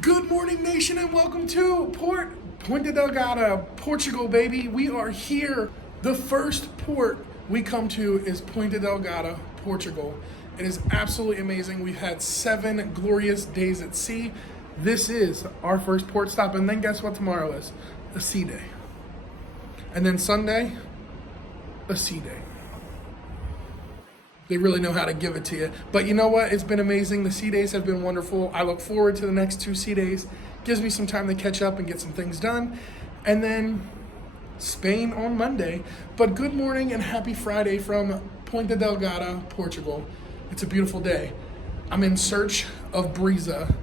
Good morning, nation, and welcome to Ponta Delgada, Portugal, baby. We are here. The first port we come to is Ponta Delgada, Portugal. It is absolutely amazing. We've had 7 glorious days at sea. This is our first port stop, and then guess what tomorrow is? A sea day. And then Sunday, a sea day. They really know how to give it to you. But you know what? It's been amazing. The sea days have been wonderful. I look forward to the next 2 sea days. Gives me some time to catch up and get some things done. And then Spain on Monday. But good morning and happy Friday from Ponta Delgada, Portugal. It's a beautiful day. I'm in search of Brisa.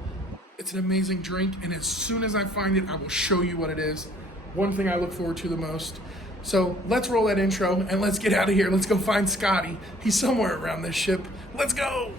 It's an amazing drink, and as soon as I find it, I will show you what it is. One thing I look forward to the most. So let's roll that intro and let's get out of here. Let's go find Scotty. He's somewhere around this ship. Let's go.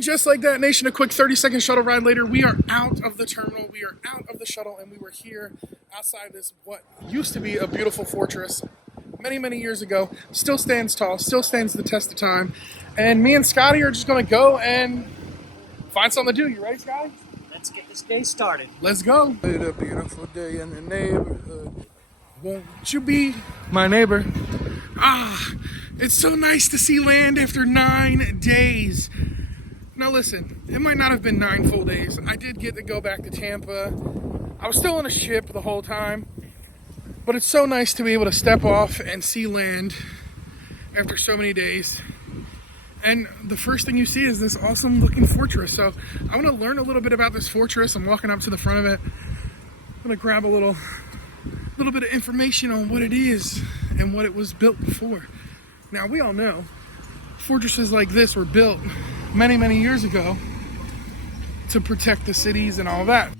Just like that, nation, a quick 30-second shuttle ride later, we are out of the terminal, we are out of the shuttle, and we were here outside this, what used to be a beautiful fortress many, many years ago. Still stands tall, still stands the test of time. And me and Scotty are just going to go and find something to do. You ready, Scotty? Let's get this day started. Let's go. It's a beautiful day in the neighborhood. Won't you be my neighbor? Ah, it's so nice to see land after 9 days. Now listen, it might not have been 9 full days. I did get to go back to Tampa. I was still on a ship the whole time. But it's so nice to be able to step off and see land after so many days. And the first thing you see is this awesome looking fortress. So I want to learn a little bit about this fortress. I'm walking up to the front of it. I'm going to grab a little bit of information on what it is and what it was built before. Now we all know fortresses like this were built many, many years ago to protect the cities and all that.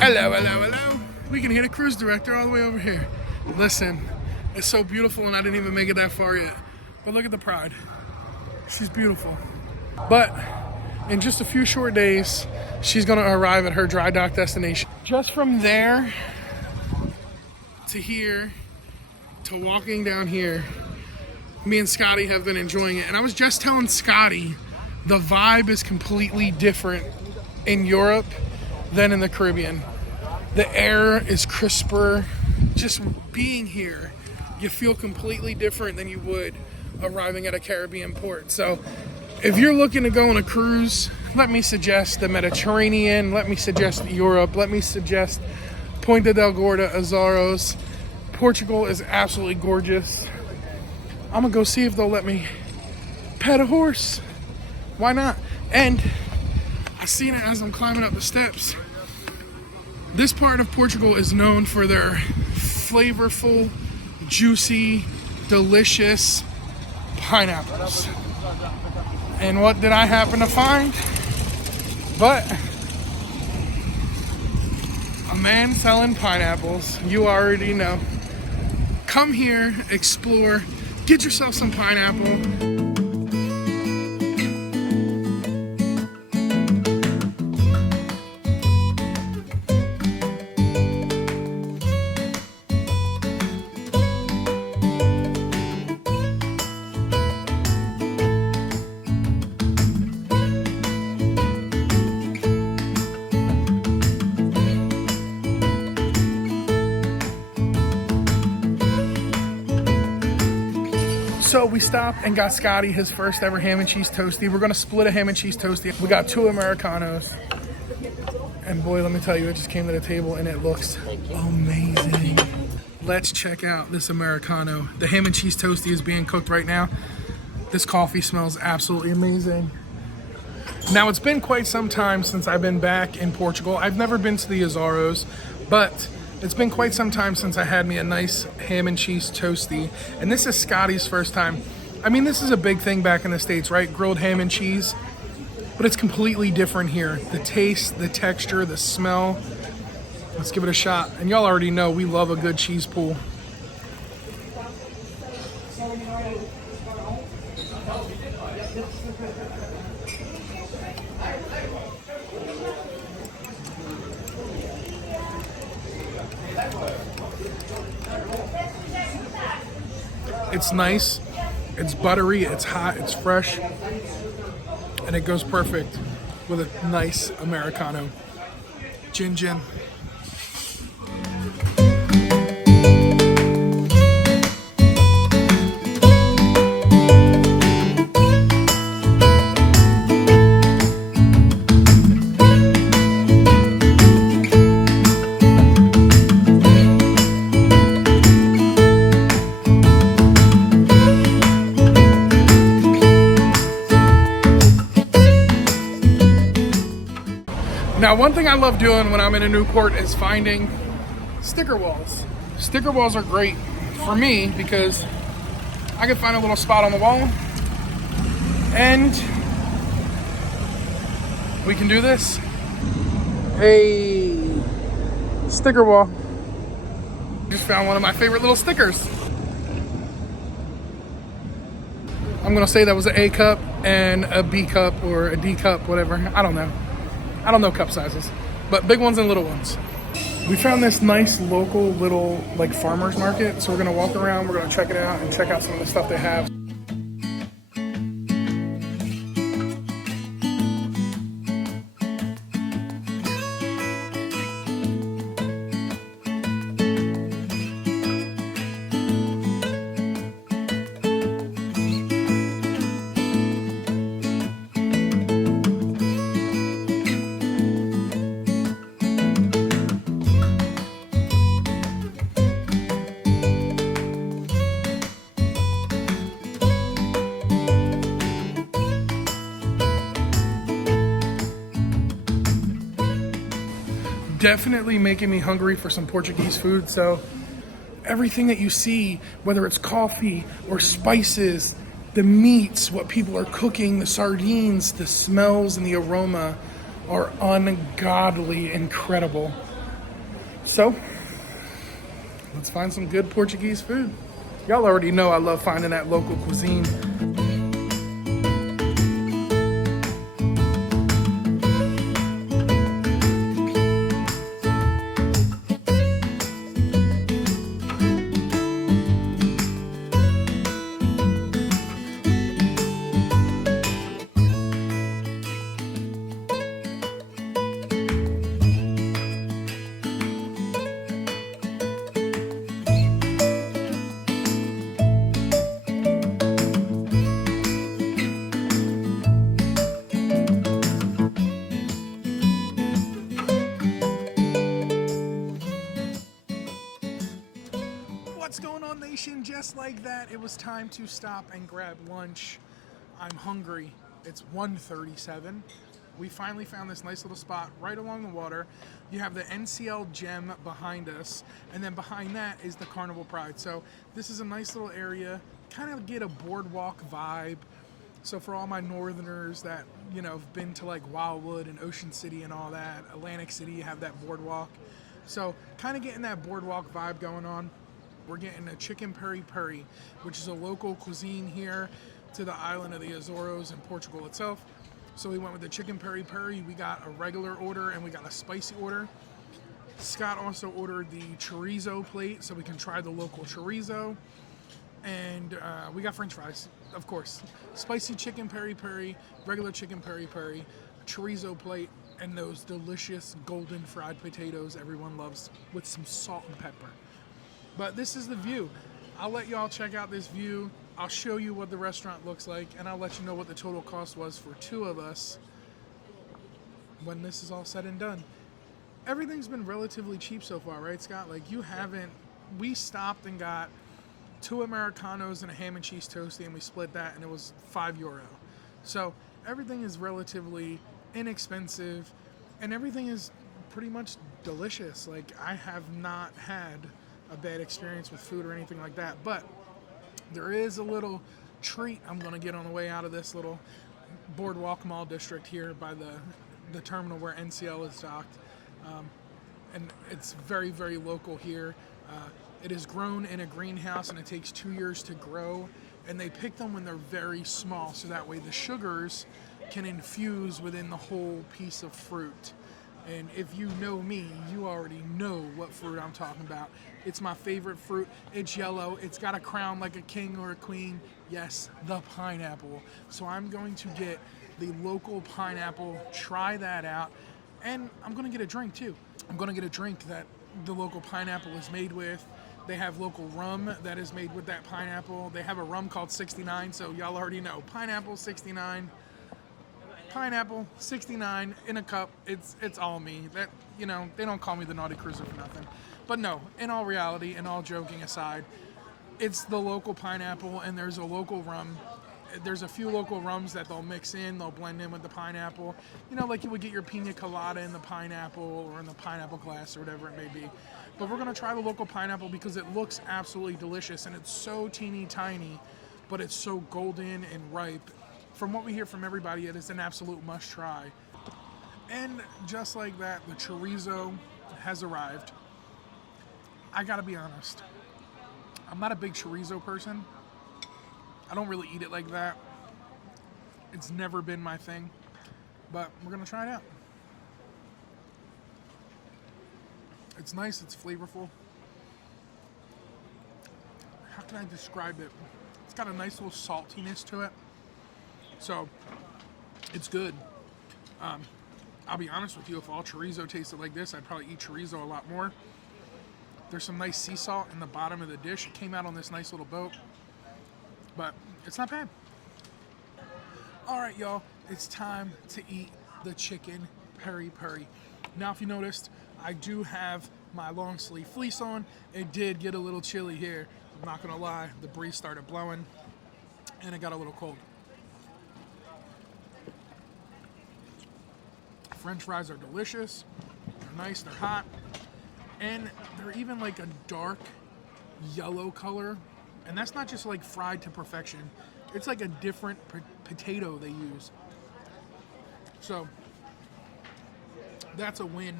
Hello, hello, hello. We can hear the cruise director all the way over here. Listen, it's so beautiful and I didn't even make it that far yet. But look at the Pride. She's beautiful. But in just a few short days, she's gonna arrive at her dry dock destination. Just from there to here to walking down here, me and Scotty have been enjoying it. And I was just telling Scotty, the vibe is completely different in Europe than in the Caribbean. The air is crisper. Just being here, you feel completely different than you would arriving at a Caribbean port. So if you're looking to go on a cruise, let me suggest the Mediterranean, let me suggest Europe, let me suggest Ponta Delgada, Azores. Portugal is absolutely gorgeous. I'm gonna go see if they'll let me pet a horse. Why not? And I seen it as I'm climbing up the steps. This part of Portugal is known for their flavorful, juicy, delicious pineapples. And what did I happen to find? But a man selling pineapples. You already know. Come here, explore, get yourself some pineapple. So we stopped and got Scotty his first ever ham and cheese toasty. We're gonna split a ham and cheese toasty. We got 2 Americanos. And boy, let me tell you, it just came to the table and it looks amazing. Let's check out this Americano. The ham and cheese toasty is being cooked right now. This coffee smells absolutely amazing. Now, it's been quite some time since I've been back in Portugal. I've never been to the Azores, but it's been quite some time since I had me a nice ham and cheese toasty. And this is Scotty's first time. I mean, this is a big thing back in the States, right? Grilled ham and cheese. But it's completely different here. The taste, the texture, the smell. Let's give it a shot. And y'all already know we love a good cheese pool. It's nice, it's buttery, it's hot, it's fresh, and it goes perfect with a nice Americano. Gin gin. Now, one thing I love doing when I'm in a new port is finding sticker walls. Sticker walls are great for me because I can find a little spot on the wall and we can do this. Hey, sticker wall. Just found one of my favorite little stickers. I'm gonna say that was an A cup and a B cup or a D cup, whatever. I don't know. I don't know cup sizes, but big ones and little ones. We found this nice local little like farmer's market. So we're gonna walk around, we're gonna check it out and check out some of the stuff they have. Definitely making me hungry for some Portuguese food. So everything that you see, whether it's coffee or spices, the meats, what people are cooking, the sardines, the smells and the aroma are ungodly incredible. So let's find some good Portuguese food. Y'all already know I love finding that local cuisine. What's going on, nation? Just like that, it was time to stop and grab lunch. I'm hungry. It's 1:37. We finally found this nice little spot right along the water. You have the NCL Gem behind us, and then behind that is the Carnival Pride. So this is a nice little area, kind of get a boardwalk vibe. So for all my northerners that, you know, have been to like Wildwood and Ocean City and all that, Atlantic City, you have that boardwalk. So kind of getting that boardwalk vibe going on. We're getting a chicken peri-peri, which is a local cuisine here to the island of the Azores in Portugal itself. So we went with the chicken peri-peri. We got a regular order and we got a spicy order. Scott also ordered the chorizo plate so we can try the local chorizo. And we got french fries, of course. Spicy chicken peri-peri, regular chicken peri-peri, chorizo plate, and those delicious golden fried potatoes everyone loves with some salt and pepper. But this is the view. I'll let y'all check out this view I'll show you what the restaurant looks like, and I'll let you know what the total cost was for two of us when this is all said and done. Everything's been relatively cheap so far, right, Scott? Like, we stopped and got 2 Americanos and a ham and cheese toasty, and we split that, and it was €5. So everything is relatively inexpensive, and everything is pretty much delicious. Like, I have not had a bad experience with food or anything like that, but there is a little treat I'm going to get on the way out of this little boardwalk mall district here by the terminal where NCL is docked. And it's very, very local here. It is grown in a greenhouse, and it takes 2 years to grow, and they pick them when they're very small, so that way the sugars can infuse within the whole piece of fruit. And if you know me, you already know what fruit I'm talking about. It's my favorite fruit. It's yellow. It's got a crown like a king or a queen. Yes, the pineapple. So I'm going to get the local pineapple, try that out, and I'm going to get a drink too. I'm going to get a drink that the local pineapple is made with. They have local rum that is made with that pineapple. They have a rum called 69, so y'all already know. Pineapple 69. Pineapple 69 in a cup. It's all me. That, you know, they don't call me the naughty cruiser for nothing. But no, in all reality and all joking aside, it's the local pineapple, and there's a local rum. There's a few local rums that they'll mix in, they'll blend in with the pineapple. You know, like you would get your pina colada in the pineapple or in the pineapple glass or whatever it may be. But we're gonna try the local pineapple because it looks absolutely delicious, and it's so teeny tiny, but it's so golden and ripe. From what we hear from everybody, it is an absolute must try. And just like that, the chorizo has arrived. I gotta be honest, I'm not a big chorizo person. I don't really eat it like that. It's never been my thing, but we're gonna try it out. It's nice, it's flavorful. How can I describe it? It's got a nice little saltiness to it. So, it's good. I'll be honest with you, if all chorizo tasted like this, I'd probably eat chorizo a lot more. There's some nice sea salt in the bottom of the dish. It came out on this nice little boat, but it's not bad. All right, y'all, it's time to eat the chicken peri-peri. Now, if you noticed, I do have my long sleeve fleece on. It did get a little chilly here. I'm not gonna lie, the breeze started blowing, and it got a little cold. French fries are delicious, they're nice, they're hot, and they're even like a dark yellow color, and that's not just like fried to perfection, it's like a different potato they use. So that's a win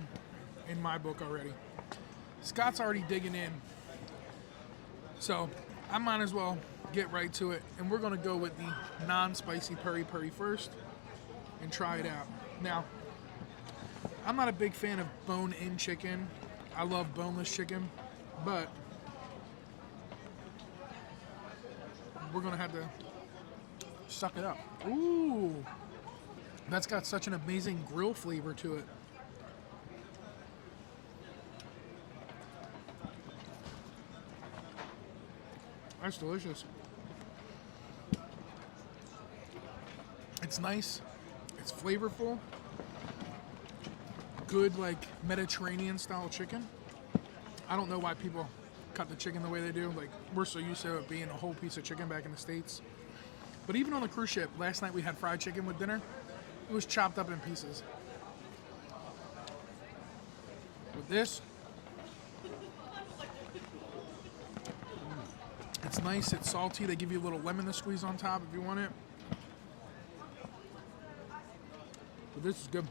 in my book already. Scott's already digging in, so I might as well get right to it, and we're gonna go with the non-spicy peri-peri first and try it out. Now, I'm not a big fan of bone-in chicken. I love boneless chicken, but we're gonna have to suck it up. Ooh, that's got such an amazing grill flavor to it. That's delicious. It's nice, it's flavorful. Good, like, Mediterranean style chicken. I don't know why people cut the chicken the way they do. Like, we're so used to it being a whole piece of chicken back in the States. But even on the cruise ship, last night we had fried chicken with dinner. It was chopped up in pieces. With this, it's nice, it's salty. They give you a little lemon to squeeze on top if you want it. But this is good.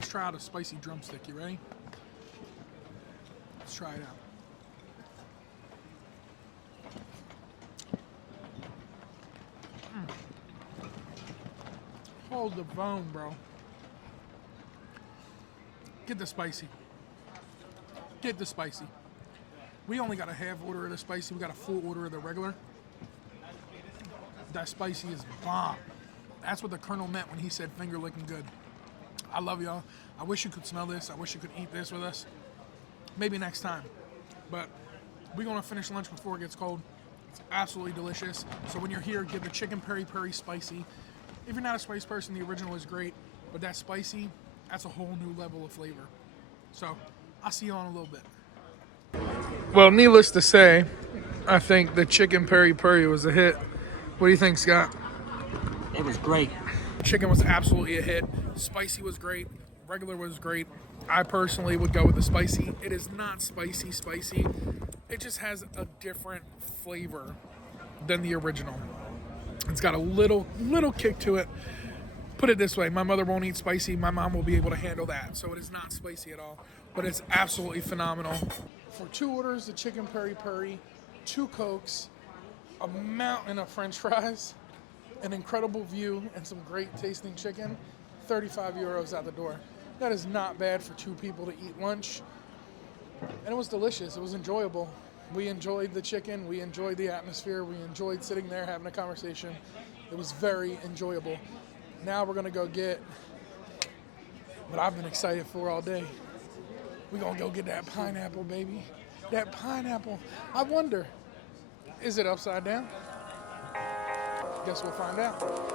Let's try out a spicy drumstick. You ready? Let's try it out. Hold the bone, bro. Get the spicy. Get the spicy. We only got a half order of the spicy. We got a full order of the regular. That spicy is bomb. That's what the Colonel meant when he said finger licking good. I love y'all. I wish you could smell this. I wish you could eat this with us. Maybe next time. But we're going to finish lunch before it gets cold. Absolutely delicious. So when you're here, get the chicken peri peri spicy. If you're not a spice person, the original is great, but that spicy, that's a whole new level of flavor. So I'll see you on a little bit. Well, needless to say, I think the chicken peri peri was a hit. What do you think, Scott? It was great. Chicken was absolutely a hit. Spicy was great. Regular was great. I personally would go with the spicy. It is not spicy. It just has a different flavor than the original. It's got a little kick to it. Put it this way, my mother won't eat spicy. My mom will be able to handle that. So it is not spicy at all, but it's absolutely phenomenal. For 2 orders, the chicken peri peri, 2 Cokes, a mountain of French fries, an incredible view, and some great tasting chicken, 35 euros out the door. That is not bad for 2 people to eat lunch. And it was delicious. It was enjoyable. We enjoyed the chicken. We enjoyed the atmosphere. We enjoyed sitting there having a conversation. It was very enjoyable. Now we're going to go get what I've been excited for all day. We're going to go get that pineapple, baby. That pineapple. I wonder, is it upside down? Guess we'll find out.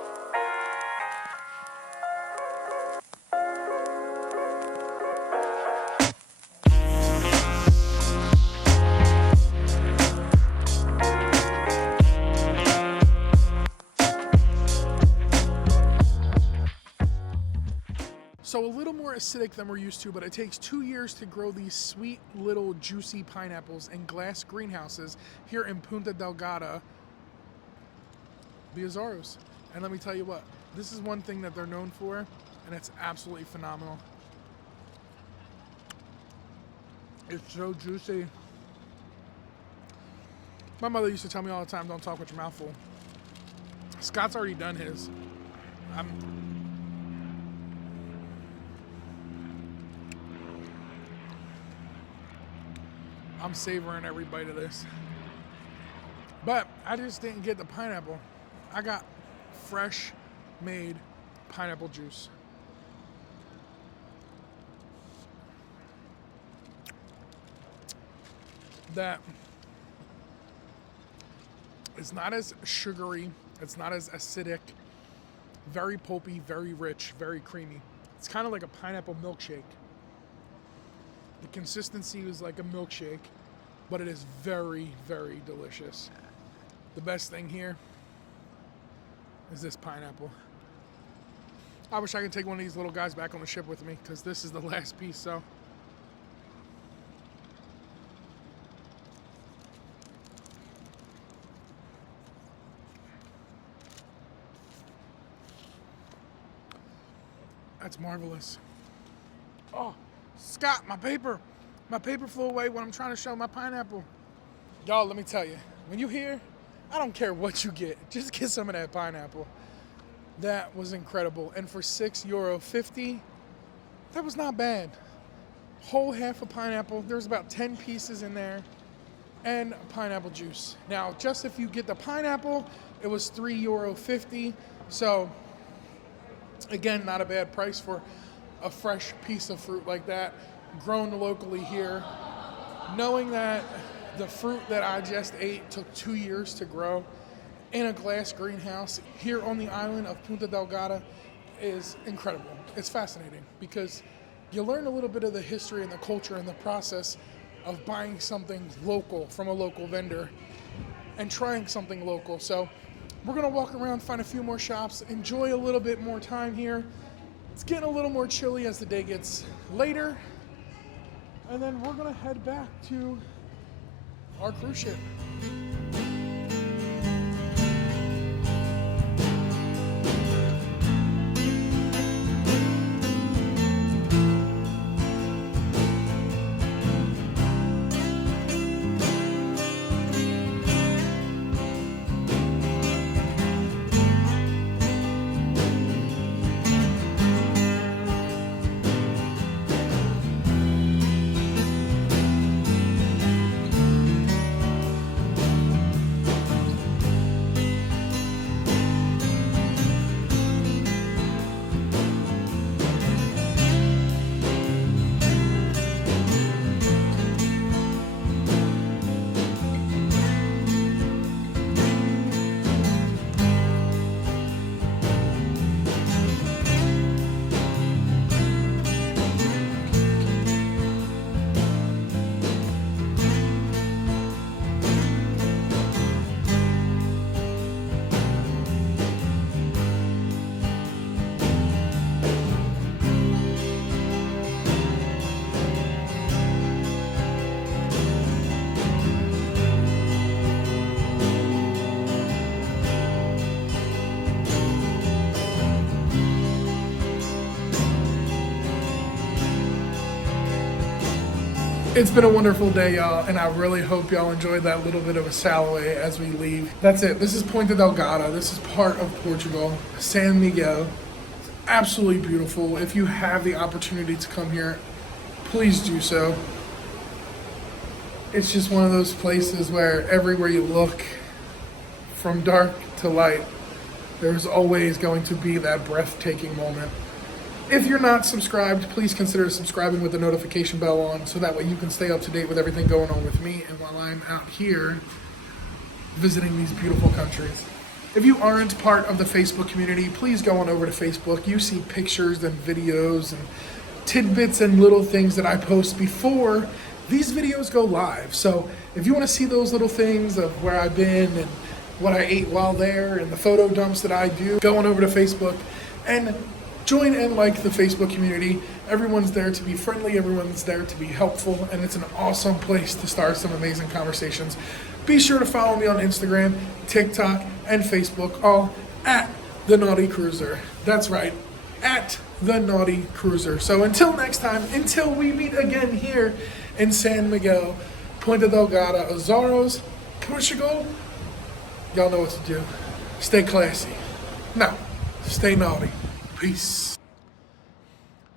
So a little more acidic than we're used to, but it takes 2 years to grow these sweet little juicy pineapples in glass greenhouses here in Ponta Delgada, the Azores. And let me tell you what, this is one thing that they're known for, and it's absolutely phenomenal. It's so juicy. My mother used to tell me all the time, don't talk with your mouth full. Scott's already done his. I'm savoring every bite of this. But I just didn't get the pineapple. I got fresh made pineapple juice. That is not as sugary, it's not as acidic, very pulpy, very rich, very creamy. It's kind of like a pineapple milkshake. The consistency is like a milkshake, but it is very, very delicious. The best thing here is this pineapple. I wish I could take one of these little guys back on the ship with me, because this is the last piece, so. That's marvelous. Oh, Scott, my paper flew away when I'm trying to show my pineapple. Y'all, let me tell you, when you hear, I don't care what you get, just get some of that pineapple. That was incredible. And for €6.50, that was not bad. Whole half a pineapple, there's about 10 pieces in there, and pineapple juice. Now, just if you get the pineapple, it was €3.50. So, again, not a bad price for a fresh piece of fruit like that, grown locally here. Knowing that the fruit that I just ate took 2 years to grow in a glass greenhouse here on the island of Ponta Delgada is incredible. It's fascinating because you learn a little bit of the history and the culture and the process of buying something local from a local vendor and trying something local. So we're gonna walk around, find a few more shops, enjoy a little bit more time here. It's getting a little more chilly as the day gets later. And then we're gonna head back to our cruise ship. It's been a wonderful day, y'all, and I really hope y'all enjoyed that little bit of a Salaway as we leave. That's it. This is Ponta Delgada. This is part of Portugal. San Miguel. Absolutely beautiful. If you have the opportunity to come here, please do so. It's just one of those places where everywhere you look, from dark to light, there's always going to be that breathtaking moment. If you're not subscribed, please consider subscribing with the notification bell on so that way you can stay up to date with everything going on with me and while I'm out here visiting these beautiful countries. If you aren't part of the Facebook community, please go on over to Facebook. You see pictures and videos and tidbits and little things that I post before these videos go live. So if you want to see those little things of where I've been and what I ate while there and the photo dumps that I do, go on over to Facebook and join and like the Facebook community. Everyone's there to be friendly, everyone's there to be helpful, and it's an awesome place to start some amazing conversations. Be sure to follow me on Instagram, TikTok, and Facebook, all at The Naughty Cruiser. That's right, at The Naughty Cruiser. So until next time, until we meet again here in San Miguel, Ponta Delgada, Azores, Portugal, y'all know what to do. Stay classy. Now, stay naughty. Peace.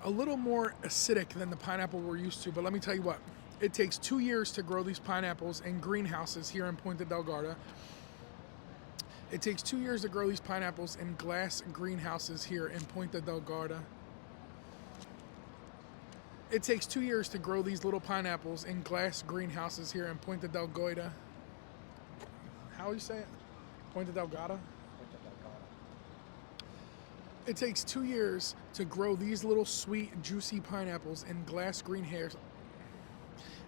A little more acidic than the pineapple we're used to, but let me tell you what. It takes 2 years to grow these pineapples in greenhouses here in Ponta Delgada. It takes 2 years to grow these pineapples in glass greenhouses here in Ponta Delgada. It takes 2 years to grow these little pineapples in glass greenhouses here in Ponta Delgada. How do you say it? Ponta Delgada? It takes 2 years to grow these little sweet, juicy pineapples in glass green hairs.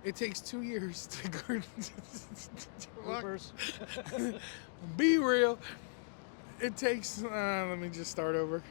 It takes 2 years to grow. Be real. It takes. Let me just start over.